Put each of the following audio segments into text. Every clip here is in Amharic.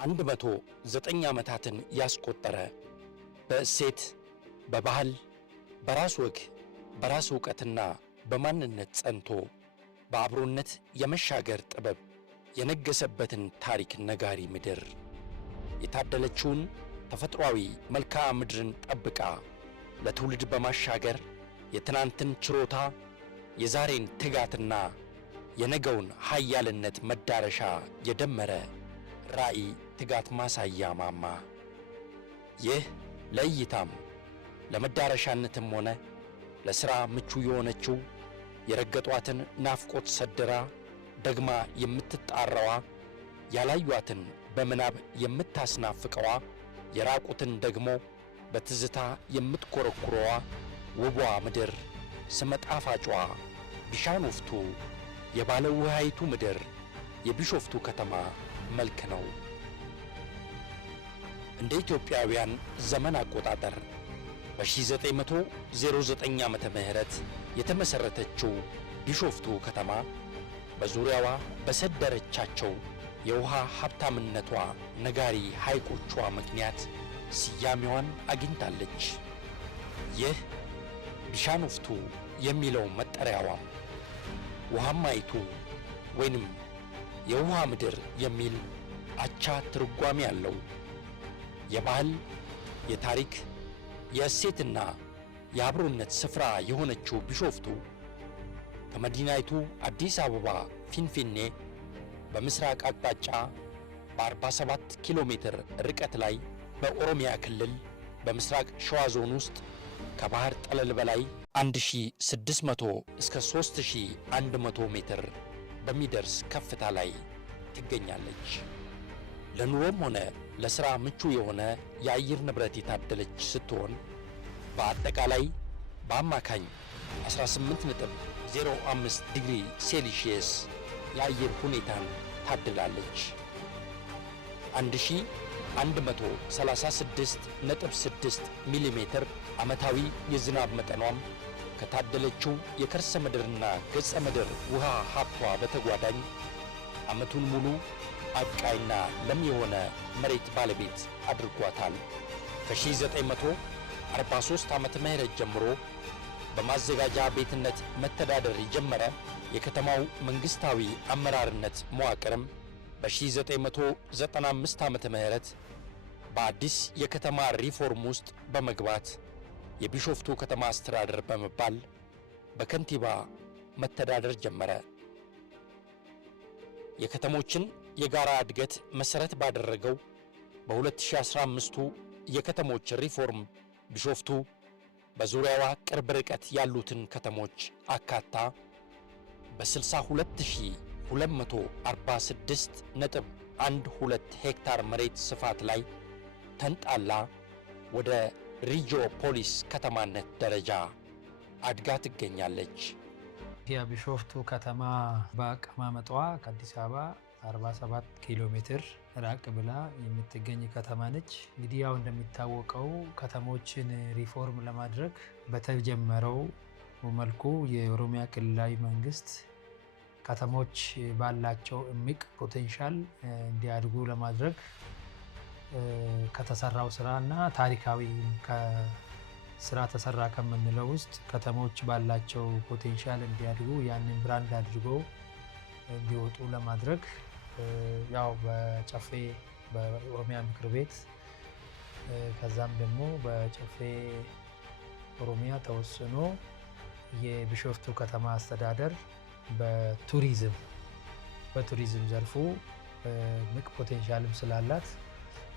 109 ዓመታትን ያስቆጠረ በእሴት በባህል በራስ ወግ በራስ ዕውቀትና በማንነት ጸንቶ በአብሮነት የመሻገር ጥበብ የነገሰበትን ታሪክ ነጋሪ ምድር የታደለችውን ተፈጥሯዊ መልክዓ ምድርን ጠብቃ ለትውልድ በማሻገር የትናንትን ችሮታ የዛሬን ትጋትና የነገውን ኃያልነት መዳረሻ የደመረ ራዕይ ትጋት ማሳያ ማማ ይህ ለእይታም ለመዳረሻነትም ሆነ ለሥራ ምቹ የሆነችው የረገጧትን ናፍቆት ሰድራ ደግማ የምትጣራዋ ያላዩአትን በምናብ የምታስናፍቀዋ የራቁትን ደግሞ በትዝታ የምትኮረኩረዋ ውቧ ምድር ስመጣፋጯ ቢሻኖፍቱ የባለ ውሃይቱ ምድር የቢሾፍቱ ከተማ መልክ ነው። እንደ ኢትዮጵያውያን ዘመን አቆጣጠር በ1909 ዓመተ ምህረት የተመሰረተችው ቢሾፍቱ ከተማ በዙሪያዋ በሰደረቻቸው የውሃ ሀብታምነቷ ነጋሪ ሐይቆቿ ምክንያት ስያሜዋን አግኝታለች። ይህ ቢሻኖፍቱ የሚለው መጠሪያዋም ውሃማይቱ ወይንም የውሃ ምድር የሚል አቻ ትርጓሜ አለው። የባህል፣ የታሪክ፣ የእሴትና የአብሮነት ስፍራ የሆነችው ቢሾፍቱ ከመዲናይቱ አዲስ አበባ ፊንፊኔ በምስራቅ አቅጣጫ በ47 ኪሎ ሜትር ርቀት ላይ በኦሮሚያ ክልል በምስራቅ ሸዋ ዞን ውስጥ ከባህር ጠለል በላይ 1600 እስከ 3100 ሜትር በሚደርስ ከፍታ ላይ ትገኛለች። ለኑሮም ሆነ ለሥራ ምቹ የሆነ የአየር ንብረት የታደለች ስትሆን በአጠቃላይ በአማካኝ 18.05 ዲግሪ ሴልሺየስ የአየር ሁኔታን ታድላለች። 1136.6 ሚሊ ሜትር ዓመታዊ የዝናብ መጠኗም ከታደለችው የከርሰ ምድርና ገጸ ምድር ውሃ ሀብቷ በተጓዳኝ ዓመቱን ሙሉ አብቃይና ለም የሆነ መሬት ባለቤት አድርጓታል። ከ1943 ዓመተ ምህረት ጀምሮ በማዘጋጃ ቤትነት መተዳደር የጀመረ የከተማው መንግሥታዊ አመራርነት መዋቅርም በ1995 ዓመተ ምህረት በአዲስ የከተማ ሪፎርም ውስጥ በመግባት የቢሾፍቱ ከተማ አስተዳደር በመባል በከንቲባ መተዳደር ጀመረ። የከተሞችን የጋራ እድገት መሠረት ባደረገው በ2015ቱ የከተሞች ሪፎርም ቢሾፍቱ በዙሪያዋ ቅርብ ርቀት ያሉትን ከተሞች አካታ በ62246.12 ሄክታር መሬት ስፋት ላይ ተንጣላ ወደ ሪጂዮፖሊስ ከተማነት ደረጃ አድጋ ትገኛለች። የቢሾፍቱ ከተማ በአቀማመጧ ከአዲስ አበባ 47 ኪሎ ሜትር ራቅ ብላ የምትገኝ ከተማ ነች። እንግዲህ ያው እንደሚታወቀው ከተሞችን ሪፎርም ለማድረግ በተጀመረው መልኩ የኦሮሚያ ክልላዊ መንግስት ከተሞች ባላቸው እምቅ ፖቴንሻል እንዲያድጉ ለማድረግ ከተሰራው ስራና ታሪካዊ ስራ ተሰራ ከምንለው ውስጥ ከተሞች ባላቸው ፖቴንሻል እንዲያድጉ ያንን ብራንድ አድርገው እንዲወጡ ለማድረግ ያው በጨፌ በኦሮሚያ ምክር ቤት ከዛም ደግሞ በጨፌ ኦሮሚያ ተወስኖ የቢሾፍቱ ከተማ አስተዳደር በቱሪዝም ዘርፉ ምቅ ፖቴንሻልም ስላላት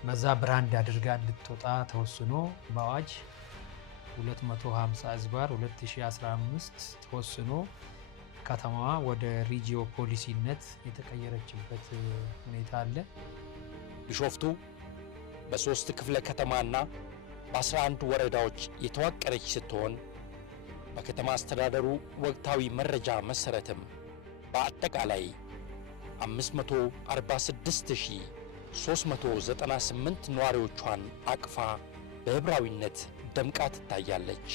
በዛ ብራንድ አድርጋ እንድትወጣ ተወስኖ በአዋጅ 250/2015 ተወስኖ ከተማዋ ወደ ሪጂዮ ፖሊሲነት የተቀየረችበት ሁኔታ አለ። ቢሾፍቱ በ3 ክፍለ ከተማና በ11 ወረዳዎች የተዋቀረች ስትሆን በከተማ አስተዳደሩ ወቅታዊ መረጃ መሰረትም በአጠቃላይ 546398 ነዋሪዎቿን አቅፋ በህብራዊነት ደምቃ ትታያለች።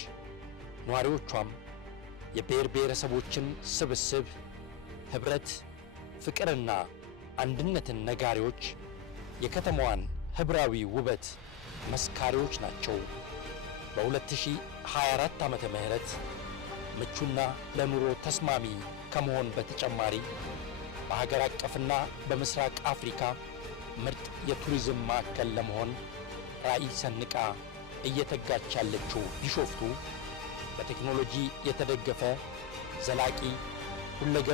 ነዋሪዎቿም የብሔር ብሔረሰቦችን ስብስብ ህብረት፣ ፍቅርና አንድነትን ነጋሪዎች፣ የከተማዋን ህብራዊ ውበት መስካሪዎች ናቸው። በ2024 ዓመተ ምህረት ምቹና ለኑሮ ተስማሚ ከመሆን በተጨማሪ በሀገር አቀፍና በምስራቅ አፍሪካ ምርጥ የቱሪዝም ማዕከል ለመሆን ራዕይ ሰንቃ እየተጋች ያለችው ቢሾፍቱ በቴክኖሎጂ የተደገፈ ዘላቂ ሁለገብ